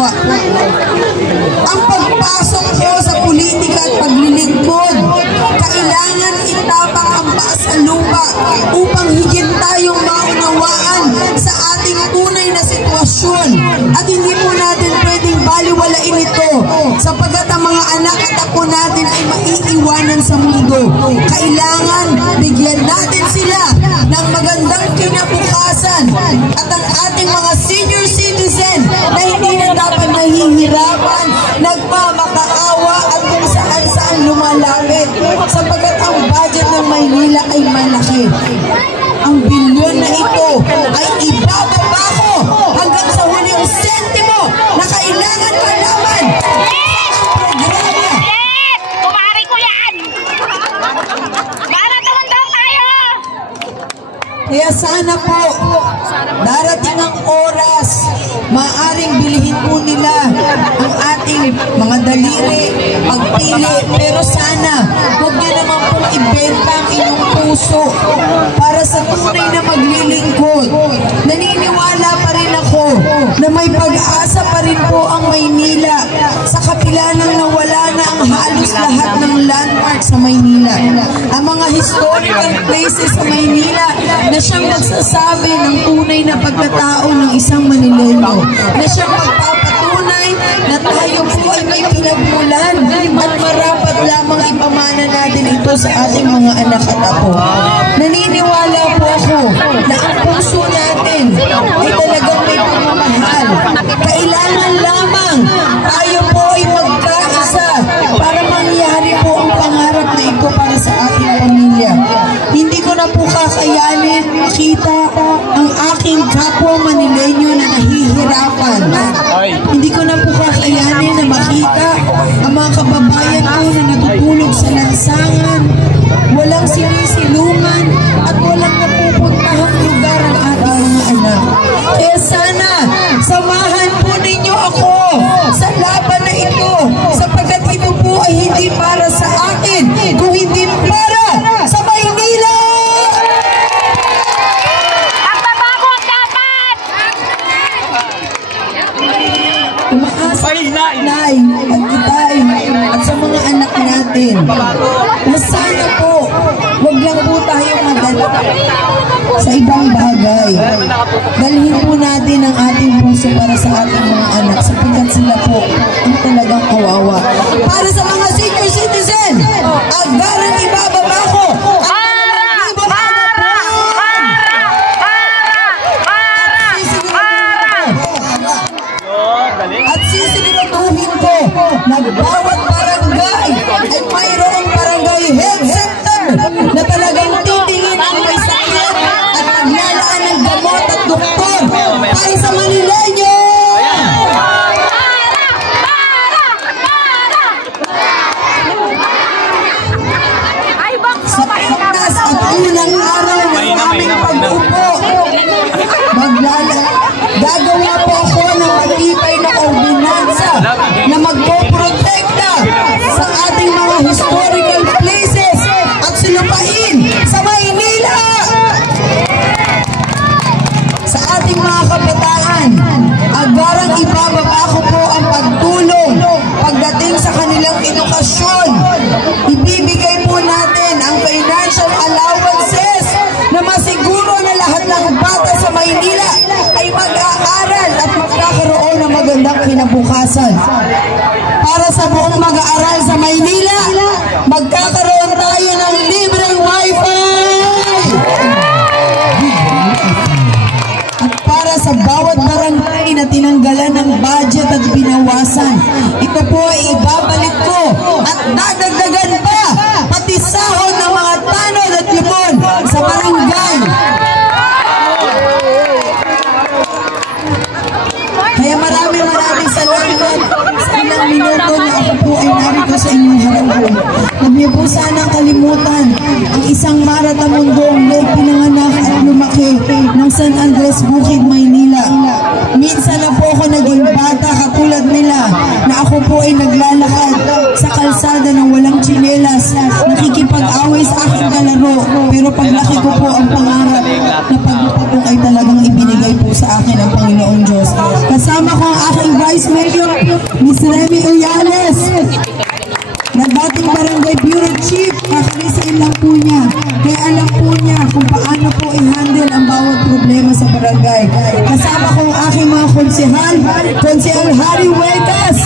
kapwa. Ang pagpasok ko sa politika at paglilingkod, kailangan itapang ang paa sa lupa upang higit tayong maunawaan sa ating tunay na sitwasyon. At hindi po natin pwedeng baliwalain ito sapagkat ang mga anak at apo natin ay maiiwanan sa mundo. Kailangan bigyan natin sila ng magandang kinabukasan at ang ating mga senior citizen na hindi na dapat nahihirapan, nagmamakaawa at kung saan lumalapit sapagkat ang budget ng Maynila ay malaki. Ang bilyon na ito ay ibababa ko hanggang sa huling sentimo na kailangan malaman. Kumari ko yan! Para taon-taon tayo! Kaya sana po, darating ang oras, maaring bilihin po nila ang ating mga daliri, pagpili, pero sana, huwag niyo naman pong ibenta ang inyong puso para sa tunay na maglilingkod. Naniniwala pa rin ako na may pag-asa pa rin po ang Maynila sa kapila ng nawala na ang halos lahat ng landmark sa Maynila. Ang mga historical places sa Maynila na siyang magsasabi ng tunay na pagkatao ng isang Manileño, na siyang magpapatunay na tayo po ay may pinagmulan at marapat lamang ipamana natin ito sa ating mga anak at apo. Naniniwala po ako na ang puso natin ay talagang may pagmamahal. Kailangan lamang tayo po ay magkaisa para mangyari po ang pangarap na ito para sa ating pamilya. Hindi ko na po kakayanin makita ang aking kapwa Manileño na nahihirapan. Hindi ko na po kakayanin na makita ang mga kababayan ko na natutulog sa lansangan, walang sinisilungan at walang napupuntahang lugar ang ating mga anak. Kaya sana, samahan po ninyo ako sa laban na ito sapagkat ito po ay hindi para sa akin, kung hindi para sa Maynila! Magbabago ang dapat! Umaasa Nay at Itay at sa mga anak natin na sana po wag lang po tayo madala sa ibang bagay. Dalhin po natin ang ating puso para sa ating mga anak sapagkat sila po ang talagang kawawa. Para sa mga senior citizen, agaran ibababa ko at sisiguraduhin ko na bawat barangay ay mayroong barangay health center na talagang titingin ang may sakit at naglalaan ng gamot at doktor para sa Manileño! Sa pitas at unang araw ng aming pag-upo, gagawa po ako ng matibay na ordinansa na magpoprotekta sa ating mga historical places at silupain sa Maynila. Sa ating mga kabataan, agarang ibababa ko po ang pagtulong pagdating sa kanilang edukasyon. Ibibigay po natin ang financial allowances na masiguro na lahat ng bata sa Maynila ay mag-aaral at magkakaroon ng magandang kinabukasan. Para sa buong mag-aaral sa Maynila, magkakaroon tayo ng libreng wifi! At para sa bawat barangay na tinanggalan ng budget at binawasan, ito po ay ibabalik ko at dadagdagan pa pati sahod ng mga tanod at limon sa barangay. Kaya maraming salamat sa ilang minuto na ako po ay narito sa inyong harap. Huwag niyo po sanang kalimutan ang isang Maratamundong na pinanganak at lumaki ng San Andres, Bukid, Maynila. Minsan na po ako naging bata katulad nila na ako po ay naglalakad sa kalsada ng walang tsinelas, nakikipag-away sa aking kalaro. Pero paglaki ko po ang pangarap na pagpapatong ay talagang ibinigay po sa akin ang Panginoong Diyos. Kasama ko ang aking Vice Mayor kay Bureau Chief, kakarisain lang po niya. Kaya alam po niya kung paano po i-handle ang bawat problema sa barangay. Kasama ko ang aking mga Konsehal Harry Huertas,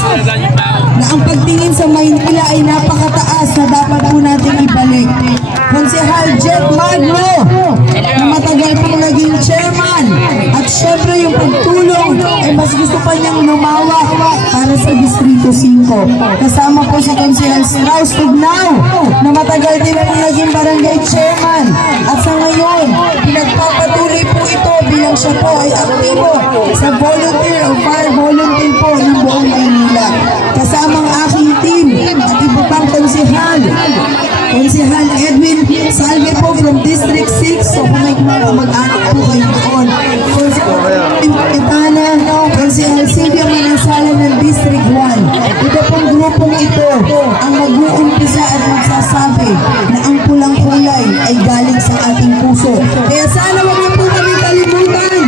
na ang pagtingin sa Maynila ay napakataas na dapat po natin ibalik. Konsehal Jet Magno, na matagal pong naging chairman, at syempre yung pagtulong ay mas gusto pa niyang lumawa para sa Distrito 5. Kasama po si Konsehal Strauss Tugnao, na matagal din po naging barangay chairman, at sa ngayon pinagpapatuloy po ito bilang siya po ay aktibo sa volunteer o fire volunteer po ng buong Maynila. Kasama ang aking team at iba pang konsehal. Konsehal Edwin Salve po from District 6. So kung may mag-anak po kayo doon. Konsehal Silvia Manasala ng District 1. Ito pong grupong ito ang mag-uumpisa at magsasabi na ang pulang kulay ay galing sa ating puso. Kaya sana wag na po kami kalimutan.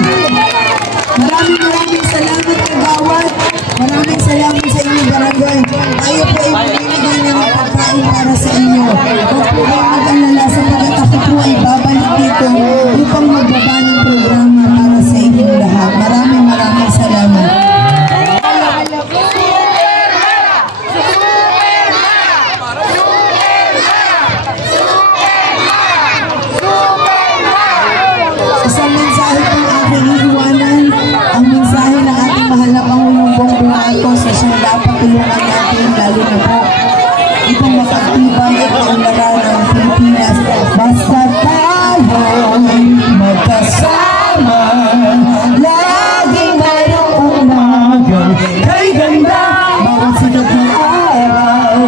Maraming salamat kagawad. Maraming salamat sa inyong barangay. Tayo po ay pinigay ng pagkain para sa inyo. Huwag po kayo mag-alala sapagkat ako po ay babalik dito upang magbaba ng programa para sa inyong lahat. Maraming salamat. Isang mensahe pong aking iiwanan, ang mensahe ng ating mahal na Pangulong Bongbong Marcos sa siyang dapat tulungan natin, lalo na po itong mapagtibay at kaunlaran ng Pilipinas. Basta tayo'y magkasama, laging mayroong umaga kay ganda. Bawat sikat ng araw,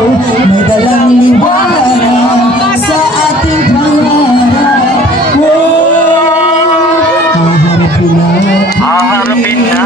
may dalang liwanag sa ating pangarap. Haharapin natin